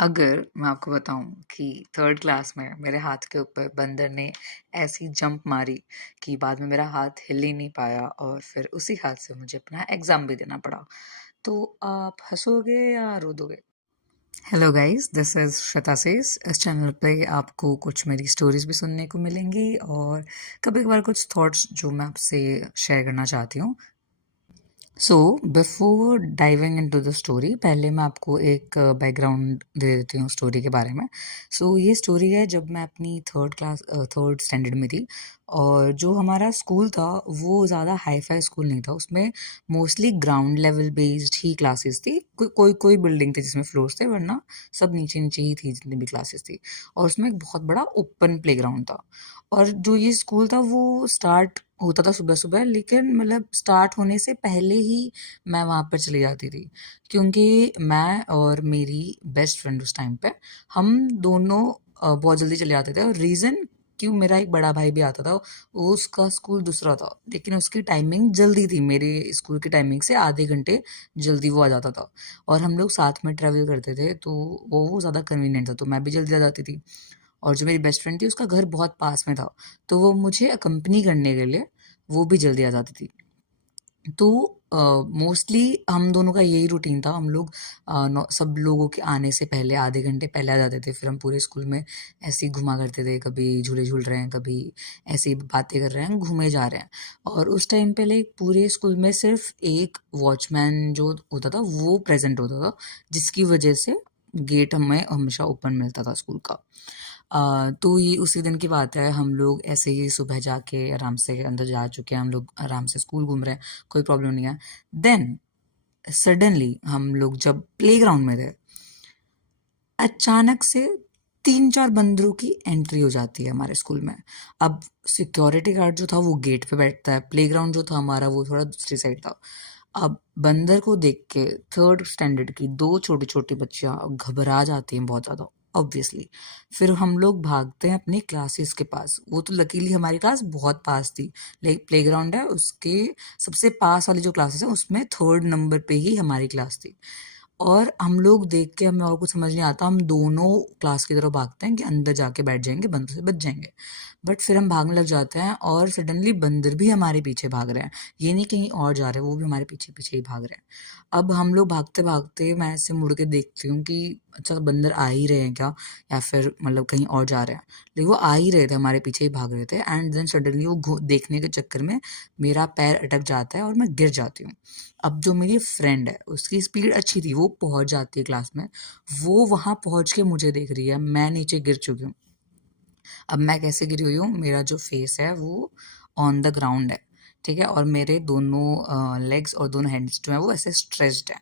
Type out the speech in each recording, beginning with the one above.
अगर मैं आपको बताऊँ कि 3rd क्लास में मेरे हाथ के ऊपर बंदर ने ऐसी जंप मारी कि बाद में मेरा हाथ हिल ही नहीं पाया और फिर उसी हाथ से मुझे अपना एग्ज़ाम भी देना पड़ा। तो आप हँसोगे या रो दोगे? Hello guys, this is Shweta सेस। इस चैनल पे आपको कुछ मेरी स्टोरीज़ भी सुनने को मिलेंगी और कभी-कभार कुछ थॉट्स जो मैं आपसे शेयर करना चाहती हूँ। So before diving into the story पहले मैं आपको एक बैकग्राउंड दे देती हूँ स्टोरी के बारे में। सो ये स्टोरी है जब मैं अपनी थर्ड स्टैंडर्ड में थी और जो हमारा स्कूल था वो ज़्यादा हाई फाई स्कूल नहीं था। उसमें मोस्टली ग्राउंड लेवल बेस्ड ही क्लासेस थी। कोई कोई बिल्डिंग थी जिसमें फ्लोर्स थे, वरना सब नीचे नीचे ही थी जितनी भी क्लासेस थी। और उसमें एक बहुत बड़ा ओपन प्लेग्राउंड था। और जो ये स्कूल था वो स्टार्ट होता था सुबह-सुबह, लेकिन मतलब स्टार्ट होने से पहले ही मैं वहाँ पर चली जाती थी। क्योंकि मैं और मेरी बेस्ट फ्रेंड उस टाइम पे, हम दोनों बहुत जल्दी चले जाते थे। और रीज़न क्यों, मेरा एक बड़ा भाई भी आता था, वो उसका स्कूल दूसरा था, लेकिन उसकी टाइमिंग जल्दी थी, मेरे स्कूल की टाइमिंग से आधे घंटे जल्दी वो आ जाता था। और हम लोग साथ में ट्रैवल करते थे, तो वो ज़्यादा कन्वीनिएंट था, तो मैं भी जल्दी आ जाती थी। और जो मेरी बेस्ट फ्रेंड थी उसका घर बहुत पास में था, तो वो मुझे अकम्पनी करने के लिए वो भी जल्दी आ जाती थी। तो मोस्टली हम दोनों का यही रूटीन था। हम लोग सब लोगों के आने से पहले आधे घंटे पहले आ जाते थे। फिर हम पूरे स्कूल में ऐसे ही घुमा करते थे, कभी झूले झूल रहे हैं, कभी ऐसे ही बातें कर रहे हैं, घूमे जा रहे हैं। और उस टाइम पे लाइक पूरे स्कूल में सिर्फ एक वॉचमैन जो होता था वो प्रेजेंट होता था, जिसकी वजह से गेट हमें हमेशा ओपन मिलता था स्कूल का। तो ये उसी दिन की बात है, हम लोग ऐसे ही सुबह जाके आराम से अंदर जा चुके हैं, हम लोग आराम से स्कूल घूम रहे हैं, कोई प्रॉब्लम नहीं है। देन सडनली हम लोग जब प्लेग्राउंड में थे, अचानक से 3-4 बंदरों की एंट्री हो जाती है हमारे स्कूल में। अब सिक्योरिटी गार्ड जो था वो गेट पे बैठता है, प्लेग्राउंड जो था हमारा वो थोड़ा दूसरी साइड था। अब बंदर को देख के 3rd स्टैंडर्ड की 2 छोटी-छोटी बच्चियाँ घबरा जाती हैं बहुत ज़्यादा, ऑब्वियसली। फिर हम लोग भागते हैं अपनी क्लासेस के पास। वो तो लकीली हमारी क्लास बहुत पास थी। लाइक प्लेग्राउंड है, उसके सबसे पास वाली जो क्लासेस है उसमें 3rd नंबर पे ही हमारी क्लास थी। और हम लोग देख के हमें और कुछ समझ नहीं आता, हम दोनों क्लास की तरफ भागते हैं कि अंदर जाके बैठ जाएँगे, बंदर से बच जाएँगे। बट फिर हम भागने लग जाते हैं और सडनली बंदर भी हमारे पीछे भाग रहे हैं। ये नहीं कहीं और जा रहे हैं, वो भी हमारे पीछे-पीछे ही भाग रहे हैं। अब हम लोग भागते-भागते मैं ऐसे मुड़ के देखती हूँ कि अच्छा बंदर आ ही रहे हैं क्या, या फिर मतलब कहीं और जा रहे हैं। लेकिन वो आ ही रहे थे, हमारे पीछे ही भाग रहे थे। एंड देन सडनली वो देखने के चक्कर में मेरा पैर अटक जाता है और मैं गिर जाती हूँ। अब जो मेरी फ्रेंड है उसकी स्पीड अच्छी थी, वो पहुँच जाती है क्लास में। वो वहाँ पहुँच के मुझे देख रही है, मैं नीचे गिर चुकी हूँ। अब मैं कैसे गिरी हुई हूँ, मेरा जो फेस है वो ऑन द ग्राउंड है, ठीक है? और मेरे दोनों लेग्स और दोनों हैंड्स जो हैं वो ऐसे स्ट्रेच्ड हैं।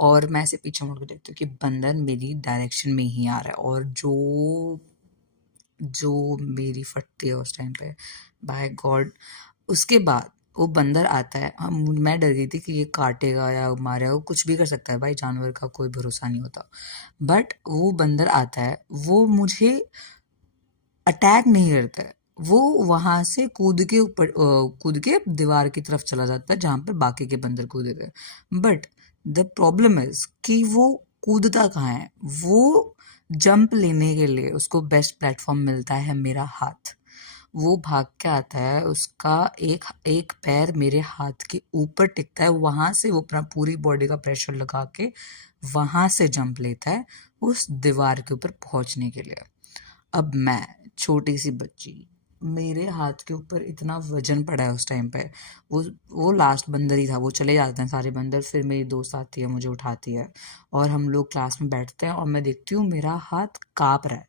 और मैं ऐसे पीछे मुड़ के देखती हूँ कि बंदर मेरी डायरेक्शन में ही आ रहा है। और जो जो मेरी फटती है उस टाइम पे, बाय गॉड! उसके बाद वो बंदर आता है, मैं डर गई थी कि ये काटेगा या मारेगा, वो कुछ भी कर सकता है भाई, जानवर का कोई भरोसा नहीं होता। बट वो बंदर आता है, वो मुझे अटैक नहीं करता है, वो वहाँ से कूद के दीवार की तरफ चला जाता है जहाँ पे बाकी के बंदर कूदे थे। बट द प्रॉब्लम इज़ कि वो कूदता कहाँ है? वो जंप लेने के लिए उसको बेस्ट प्लेटफ़ॉर्म मिलता है मेरा हाथ। वो भाग के आता है, उसका एक एक पैर मेरे हाथ के ऊपर टिकता है, वहाँ से वो अपना पूरी बॉडी का प्रेशर लगा के वहाँ से जंप लेता है उस दीवार के ऊपर पहुँचने के लिए। अब मैं छोटी-सी बच्ची, मेरे हाथ के ऊपर इतना वज़न पड़ा है उस टाइम पे, वो वो लास्ट बंदर ही था, वो चले जाते हैं सारे बंदर, फिर मेरी दोस्त आती है, मुझे उठाती है और हम लोग क्लास में बैठते हैं और मैं देखती हूँ मेरा हाथ काँप रहा है।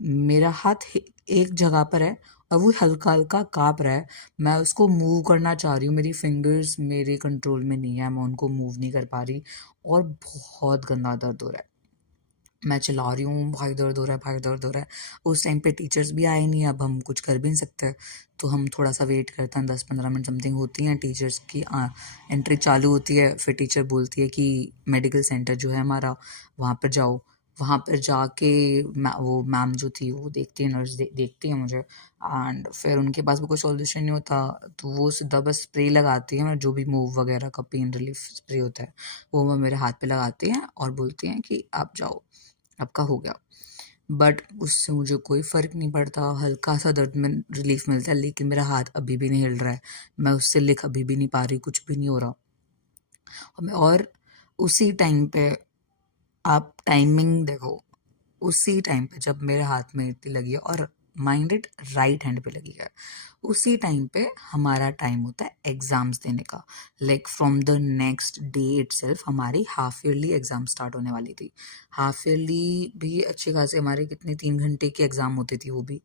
मेरा हाथ एक जगह पर है और वो हल्का-हल्का काँप रहा है। मैं उसको मूव करना चाह रही हूँ, मेरी फिंगर्स मेरे कंट्रोल में नहीं है, मैं उनको मूव नहीं कर पा रही और बहुत गंदा दर्द हो रहा है। मैं चिल्ला रही हूँ, भाई दर्द हो रहा है, भाई दर्द हो रहा है। उस टाइम पे टीचर्स भी आए नहीं, अब हम कुछ कर भी नहीं सकते। तो हम थोड़ा-सा वेट करते हैं, 10-15 मिनट समथिंग होती हैं, टीचर्स की एंट्री चालू होती है। फिर टीचर बोलती है कि मेडिकल सेंटर जो है हमारा, वहाँ पर जाओ। वहाँ पर जाके वो मैम जो थी वो देखती है, नर्स देखती है मुझे, एंड फिर उनके पास भी कोई सॉल्यूशन नहीं होता, तो वो सीधा बस स्प्रे लगाती है, जो भी मूव वगैरह का पेन रिलीफ स्प्रे होता है, वो मेरे हाथ पे लगाती हैं और बोलती हैं कि आप जाओ। आपका हो गया। बट उससे मुझे कोई फ़र्क नहीं पड़ता, हल्का सा दर्द में रिलीफ मिलता है, लेकिन मेरा हाथ अभी भी नहीं हिल रहा है, मैं उससे लिख अभी भी नहीं पा रही, कुछ भी नहीं हो रहा। और उसी टाइम पे आप टाइमिंग देखो, उसी टाइम पे जब मेरे हाथ में इतनी लगी है, और माइंडेड राइट हैंड पे लगी है, उसी टाइम पे हमारा टाइम होता है एग्ज़ाम्स देने का। Like from the next day itself हमारी हाफ ईयरली एग्ज़ाम स्टार्ट होने वाली थी। हाफ ईयरली भी अच्छी खासी हमारी कितनी 3 घंटे की एग्ज़ाम होती थी वो भी,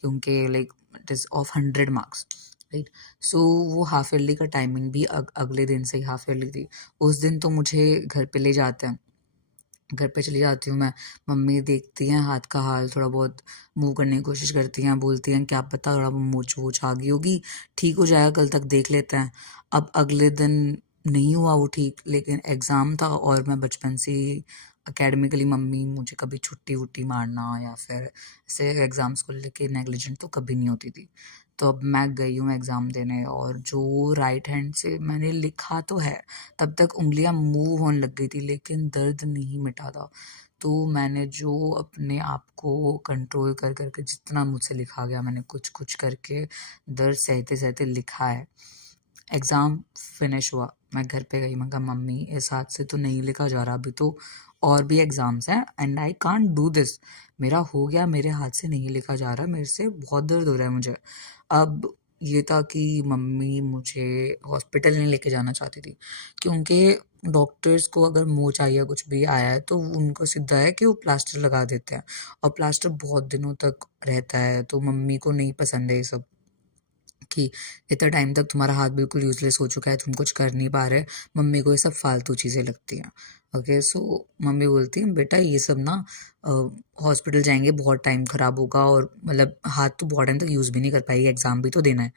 क्योंकि like it is of 100 marks, right. So वो हाफ ईयरली का टाइमिंग भी अगले दिन से ही हाफ ईयरली थी। उस दिन तो मुझे घर पे ले जाते हैं, घर पे चली जाती हूँ मैं, मम्मी देखती हैं हाथ का हाल, थोड़ा बहुत मूव करने की कोशिश करती हैं, बोलती हैं क्या पता थोड़ा मोच वोच आ गई होगी, ठीक हो जाएगा, कल तक देख लेते हैं। अब अगले दिन नहीं हुआ वो ठीक, लेकिन एग्ज़ाम था और मैं बचपन से ही एकेडमिकली मम्मी मुझे कभी छुट्टी वुट्टी मारना या फिर ऐसे एग्ज़ाम्स को लेके नेग्लिजेंट तो कभी नहीं होती थी। तो अब मैं गई हूँ एग्ज़ाम देने, और जो राइट हैंड से मैंने लिखा तो है, तब तक उँगलियाँ मूव होने लग गई थी, लेकिन दर्द नहीं मिटा था। तो मैंने जो अपने आप को कंट्रोल कर के जितना मुझसे लिखा गया, मैंने कुछ करके दर्द सहते-सहते लिखा है। एग्ज़ाम फिनिश हुआ, मैं घर पे गई, मैंने कहा मम्मी इस हाथ से तो नहीं लिखा जा रहा, अभी तो और भी एग्ज़ाम्स हैं and I can't do this. मेरा हो गया, मेरे हाथ से नहीं लिखा जा रहा, मेरे से बहुत दर्द हो रहा है मुझे। अब ये था कि मम्मी मुझे हॉस्पिटल नहीं लेके जाना चाहती थी, क्योंकि डॉक्टर्स को अगर मोच आई या कुछ भी आया है तो उनको सीधा है कि वो प्लास्टर लगा देते हैं, और प्लास्टर बहुत दिनों तक रहता है, तो मम्मी को नहीं पसंद है ये सब, कि इतने टाइम तक तुम्हारा हाथ बिल्कुल यूज़लेस हो चुका है, तुम कुछ कर नहीं पा रहे। मम्मी को ये सब फालतू चीज़ें लगती हैं। ओके, सो मम्मी बोलती हैं बेटा ये सब ना हॉस्पिटल जाएंगे बहुत टाइम ख़राब होगा, और मतलब हाथ तो बहुत टाइम तक यूज़ भी नहीं कर पाएगी, एग्ज़ाम भी तो देना है।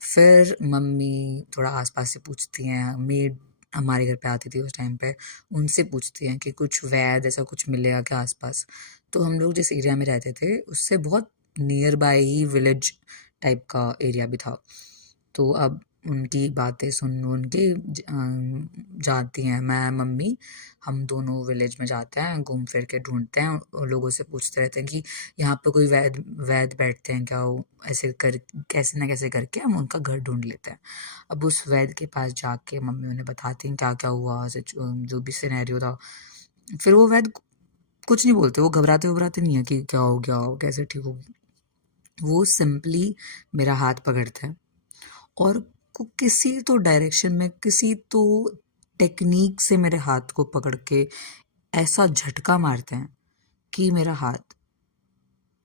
फिर मम्मी थोड़ा आसपास से पूछती हैं, मेड हमारे घर पे आती थी उस टाइम पे, उनसे पूछती हैं कि कुछ वैद ऐसा कुछ मिलेगा क्या आसपास। तो हम लोग जिस एरिया में रहते थे उससे बहुत near by he village type का एरिया भी था। तो अब उनकी बातें सुन के जाती हैं, मैं मम्मी हम दोनों विलेज में जाते हैं, घूम फिर के ढूंढते हैं, और लोगों से पूछते रहते हैं कि यहाँ पे कोई वैद वैद बैठते हैं क्या, वो ऐसे कर कैसे ना कैसे करके हम उनका घर ढूंढ लेते हैं। अब उस वैद के पास जाके मम्मी उन्हें बताती हैं क्या क्या हुआ, जो भी सिनेरियो था। फिर वो वैद कुछ नहीं बोलते, वो घबराते घबराते नहीं है कि क्या हो गया, कैसे ठीक होगी। वो सिंपली मेरा हाथ पकड़ते हैं और किसी तो डायरेक्शन में, किसी तो टेक्निक से मेरे हाथ को पकड़ के ऐसा झटका मारते हैं कि मेरा हाथ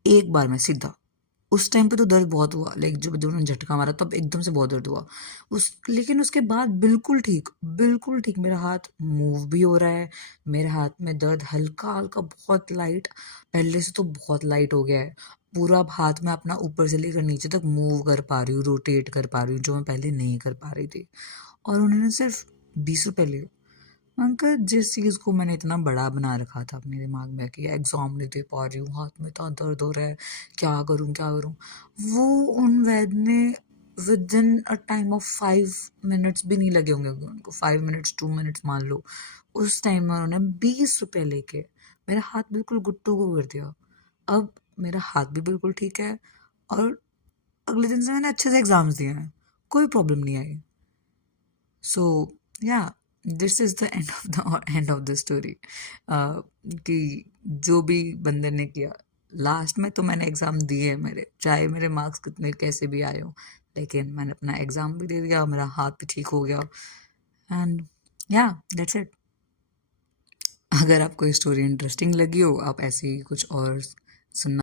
एक बार में सीधा, उस टाइम पे तो दर्द बहुत हुआ, लाइक जब जब उन्होंने झटका मारा तब एकदम से बहुत दर्द हुआ। लेकिन उसके बाद बिल्कुल ठीक मेरा हाथ मूव भी हो रहा है, मेरे हाथ में दर्द हल्का हल्का बहुत लाइट, पहले से तो बहुत लाइट हो गया है। पूरा अब हाथ में अपना ऊपर से लेकर नीचे तक मूव कर पा रही हूँ, रोटेट कर पा रही हूँ, जो मैं पहले नहीं कर पा रही थी। और उन्होंने सिर्फ 20 रुपये लिए। अंकल जिस चीज़ को मैंने इतना बड़ा बना रखा था अपने दिमाग में कि एग्ज़ाम नहीं दे पा रही हूँ, हाथ में इतना दर्द हो रहा है, क्या करूँ, वो उन वैद ने within a time of 5 minutes भी नहीं लगे होंगे उनको, 5 मिनट्स 2 मिनट्स मान लो, उस टाइम में उन्होंने 20 रुपये लेके मेरा हाथ बिल्कुल गुट्टू को कर दिया। अब मेरा हाथ भी बिल्कुल ठीक है, और अगले दिन से मैंने अच्छे से एग्ज़ाम्स दिए हैं, कोई प्रॉब्लम नहीं आई। सो या this is the end of the story, कि जो भी बंदे ने किया, लास्ट में तो मैंने एग्ज़ाम दिए मेरे, चाहे मेरे मार्क्स कितने कैसे भी आए हो, लेकिन मैंने अपना एग्ज़ाम भी दे दिया, मेरा हाथ भी ठीक हो गया, एंड या दैट्स इट। अगर आपको ये स्टोरी इंटरेस्टिंग लगी हो, आप ऐसे ही कुछ और सुनना